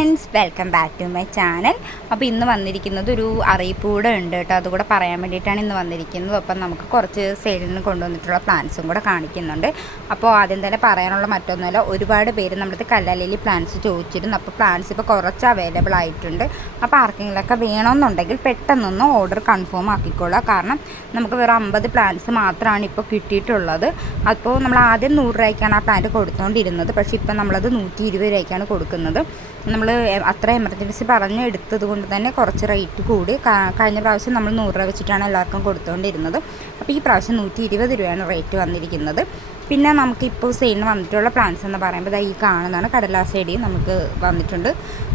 Friends, welcome back to my channel. അപ്പോൾ ഇന്ന് വന്നിരിക്കുന്നത് ഒരു അറിയിപ്പ് കൂടെ ഉണ്ട് കേട്ടോ. അതുകൂടെ പറയാൻ വേണ്ടിയിട്ടാണ് ഇന്ന് വന്നിരിക്കുന്നത്. അപ്പം നമുക്ക് കുറച്ച് സെയിലിന് കൊണ്ടുവന്നിട്ടുള്ള പ്ലാന്റ്സും കൂടെ കാണിക്കുന്നുണ്ട്. അപ്പോൾ ആദ്യം തന്നെ പറയാനുള്ള മറ്റൊന്നുമല്ല, ഒരുപാട് പേര് നമ്മുടെ കല്ലാലിലി പ്ലാന്റ്സ് ചോദിച്ചിരുന്നു. അപ്പോൾ പ്ലാന്റ്സ് ഇപ്പോൾ കുറച്ച് അവൈലബിൾ ആയിട്ടുണ്ട്. അപ്പോൾ ആർക്കെങ്കിലുമൊക്കെ വേണമെന്നുണ്ടെങ്കിൽ പെട്ടെന്നൊന്ന് ഓർഡർ കൺഫേം ആക്കിക്കൊള്ളുക. കാരണം നമുക്ക് വെറും 50 പ്ലാന്റ്സ് മാത്രമാണ് ഇപ്പോൾ കിട്ടിയിട്ടുള്ളത്. അപ്പോൾ നമ്മൾ ആദ്യം 100 രൂപയ്ക്കാണ് ആ പ്ലാന്റ് കൊടുത്തുകൊണ്ടിരുന്നത്. പക്ഷേ ഇപ്പം നമ്മളത് 120 രൂപയ്ക്കാണ് കൊടുക്കുന്നത്. നമ്മൾ അത്ര എമർജൻസി പറഞ്ഞ് എടുത്തത് കൊണ്ട് തന്നെ കുറച്ച് റേറ്റ് കൂടി. കഴിഞ്ഞ പ്രാവശ്യം നമ്മൾ 100 രൂപ വെച്ചിട്ടാണ് എല്ലാവർക്കും കൊടുത്തുകൊണ്ടിരുന്നത്. അപ്പോൾ ഈ പ്രാവശ്യം 120 രൂപയാണ് റേറ്റ് വന്നിരിക്കുന്നത്. പിന്നെ നമുക്കിപ്പോൾ സെയിലിന് വന്നിട്ടുള്ള പ്ലാന്റ്സ് എന്ന് പറയുമ്പോൾ ഈ കാണുന്നതാണ് കടലാസ് ചെടി നമുക്ക് വന്നിട്ടുണ്ട്.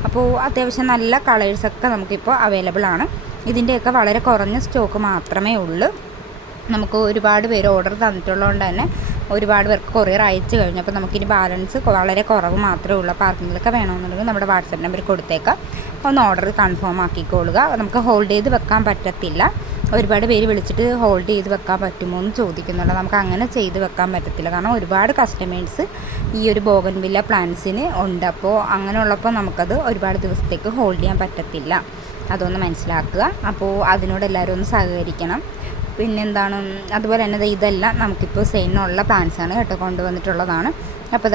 അപ്പോൾ അത്യാവശ്യം നല്ല കളേഴ്സൊക്കെ നമുക്കിപ്പോൾ അവൈലബിൾ ആണ്. ഇതിൻ്റെയൊക്കെ വളരെ കുറഞ്ഞ സ്റ്റോക്ക് മാത്രമേ ഉള്ളൂ. നമുക്ക് ഒരുപാട് പേര് ഓർഡർ തന്നിട്ടുള്ളതുകൊണ്ട് തന്നെ ഒരുപാട് പേർക്ക് കൊറിയർ അയച്ചു കഴിഞ്ഞു. അപ്പോൾ നമുക്കിനി ബാലൻസ് വളരെ കുറവ് മാത്രമേ ഉള്ളൂ. അപ്പോൾ ആർക്കെങ്കിലുമൊക്കെ വേണമെന്നുണ്ടെങ്കിൽ നമ്മുടെ വാട്സപ്പ് നമ്പർ കൊടുത്തേക്കാം. ഒന്ന് ഓർഡർ കൺഫേം ആക്കിക്കൊള്ളുക. നമുക്ക് ഹോൾഡ് ചെയ്ത് വെക്കാൻ പറ്റത്തില്ല. ഒരുപാട് പേര് വിളിച്ചിട്ട് ഹോൾഡ് ചെയ്ത് വെക്കാൻ പറ്റുമോ എന്ന് ചോദിക്കുന്നുണ്ട്. നമുക്ക് അങ്ങനെ ചെയ്ത് വെക്കാൻ പറ്റത്തില്ല. കാരണം ഒരുപാട് കസ്റ്റമേഴ്സ് ഈ ഒരു ബോഗൺവില്ല പ്ലാന്റ്സിന് ഉണ്ട്. അപ്പോൾ അങ്ങനെയുള്ളപ്പോൾ നമുക്കത് ഒരുപാട് ദിവസത്തേക്ക് ഹോൾഡ് ചെയ്യാൻ പറ്റത്തില്ല. അതൊന്ന് മനസ്സിലാക്കുക. അപ്പോൾ അതിനോട് എല്ലാവരും ഒന്ന് സഹകരിക്കണം. പിന്നെന്താണ്, അതുപോലെ തന്നെ ഇതെല്ലാം നമുക്കിപ്പോൾ സെയിലിനുള്ള പ്ലാന്റ്സാണ് കേട്ടോ, കൊണ്ടുവന്നിട്ടുള്ളതാണ്. അപ്പോൾ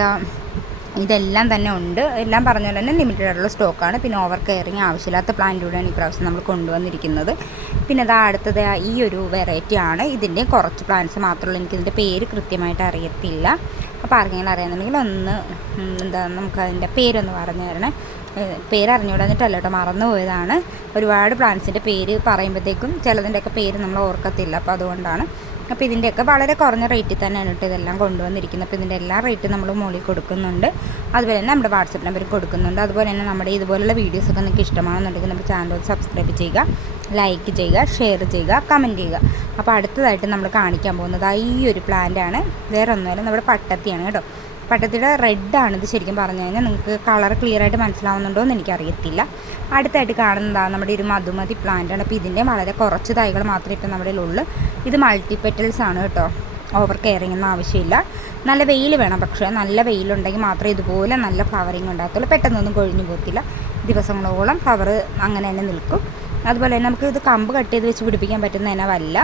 ഇതെല്ലാം തന്നെ ഉണ്ട്. എല്ലാം പറഞ്ഞ പോലെ തന്നെ ലിമിറ്റഡ് ആയിട്ടുള്ള സ്റ്റോക്കാണ്. പിന്നെ ഓവർ കെയറിങ് ആവശ്യമില്ലാത്ത പ്ലാന്റ് കൂടെയാണ് ഈ പ്രാവശ്യം നമ്മൾ കൊണ്ടുവന്നിരിക്കുന്നത്. പിന്നെ അടുത്തത് ഈ ഒരു വെറൈറ്റി ആണ്. ഇതിൻ്റെ കുറച്ച് പ്ലാന്റ്സ് മാത്രമേ ഉള്ളൂ. എനിക്കിതിൻ്റെ പേര് കൃത്യമായിട്ട് അറിയത്തില്ല. അപ്പോൾ ആർക്കെങ്കിലും അറിയാമെന്നുണ്ടെങ്കിൽ ഒന്ന് നമുക്കതിൻ്റെ പേരൊന്ന് പറഞ്ഞു തരണേ. പേര് അറിഞ്ഞുകൂടാഞ്ഞിട്ടല്ല കേട്ടോ, മറന്നു പോയതാണ്. ഒരുപാട് പ്ലാന്റ്സിൻ്റെ പേര് പറയുമ്പോഴത്തേക്കും ചിലതിൻ്റെയൊക്കെ പേര് നമ്മൾ ഓർക്കത്തില്ല. അപ്പോൾ അതുകൊണ്ടാണ്. അപ്പോൾ ഇതിൻ്റെയൊക്കെ വളരെ കുറഞ്ഞ റേറ്റിൽ തന്നെയാണ് കേട്ടോ ഇതെല്ലാം കൊണ്ടുവന്നിരിക്കുന്നത്. അപ്പോൾ ഇതിൻ്റെ എല്ലാ റേറ്റും നമ്മൾ മുകളിൽ കൊടുക്കുന്നുണ്ട്. അതുപോലെ തന്നെ നമ്മുടെ വാട്സപ്പ് നമ്പർ കൊടുക്കുന്നുണ്ട്. അതുപോലെ തന്നെ നമ്മുടെ ഇതുപോലുള്ള വീഡിയോസൊക്കെ നിങ്ങൾക്ക് ഇഷ്ടമാണെന്നുണ്ടെങ്കിൽ നമ്മുടെ ചാനൽ സബ്സ്ക്രൈബ് ചെയ്യുക, ലൈക്ക് ചെയ്യുക, ഷെയർ ചെയ്യുക, കമൻറ്റ് ചെയ്യുക. അപ്പോൾ അടുത്തതായിട്ട് നമ്മൾ കാണിക്കാൻ പോകുന്നത് ഈ ഒരു പ്ലാന്റാണ്. വേറെ ഒന്നുമല്ല, നമ്മുടെ പട്ടത്തിയാണ് കേട്ടോ. പട്ടത്തിയുടെ റെഡാണിത്. ശരിക്കും പറഞ്ഞു കഴിഞ്ഞാൽ നിങ്ങൾക്ക് കളർ ക്ലിയർ ആയിട്ട് മനസ്സിലാവുന്നുണ്ടോ എന്ന് എനിക്കറിയത്തില്ല. അടുത്തായിട്ട് കാണുന്നതാണ് നമ്മുടെ ഒരു മധുമതി പ്ലാന്റാണ്. അപ്പോൾ ഇതിൻ്റെ വളരെ കുറച്ച് തൈകൾ മാത്രമേ ഇപ്പം നമ്മുടെ ഉള്ളൂ. ഇത് മൾട്ടിപെറ്റൽസ് ആണ് കേട്ടോ. ഓവർ കെയറിങ് ഒന്നും ആവശ്യമില്ല. നല്ല വെയിൽ വേണം. പക്ഷേ നല്ല വെയിലുണ്ടെങ്കിൽ മാത്രമേ ഇതുപോലെ നല്ല ഫ്ലവറിങ് ഉണ്ടാകത്തുള്ളൂ. പെട്ടെന്നൊന്നും കൊഴിഞ്ഞു പോകത്തില്ല. ദിവസങ്ങളോളം ഫ്ലവർ അങ്ങനെ തന്നെ നിൽക്കും. അതുപോലെ തന്നെ നമുക്ക് ഇത് കമ്പ് കട്ട് ചെയ്ത് വെച്ച് പിടിപ്പിക്കാൻ പറ്റുന്ന ഇനമല്ല.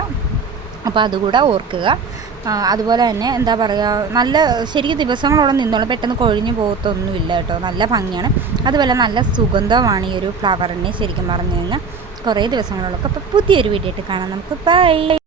അപ്പോൾ അതുകൂടെ ഓർക്കുക. അതുപോലെ തന്നെ എന്താ പറയുക, നല്ല ശരിക്കും ദിവസങ്ങളോളം നിന്നോളം, പെട്ടെന്ന് കൊഴിഞ്ഞു പോകത്തൊന്നുമില്ല കേട്ടോ. നല്ല ഭംഗിയാണ്. അതുപോലെ നല്ല സുഗന്ധമാണ് ഈ ഒരു ഫ്ലവറിനെ ശരിക്കും പറഞ്ഞു കഴിഞ്ഞാൽ കുറേ ദിവസങ്ങളോളൊക്കെ. അപ്പോൾ പുതിയൊരു വീഡിയോ ആയിട്ട് കാണാം നമുക്ക്. ബൈ.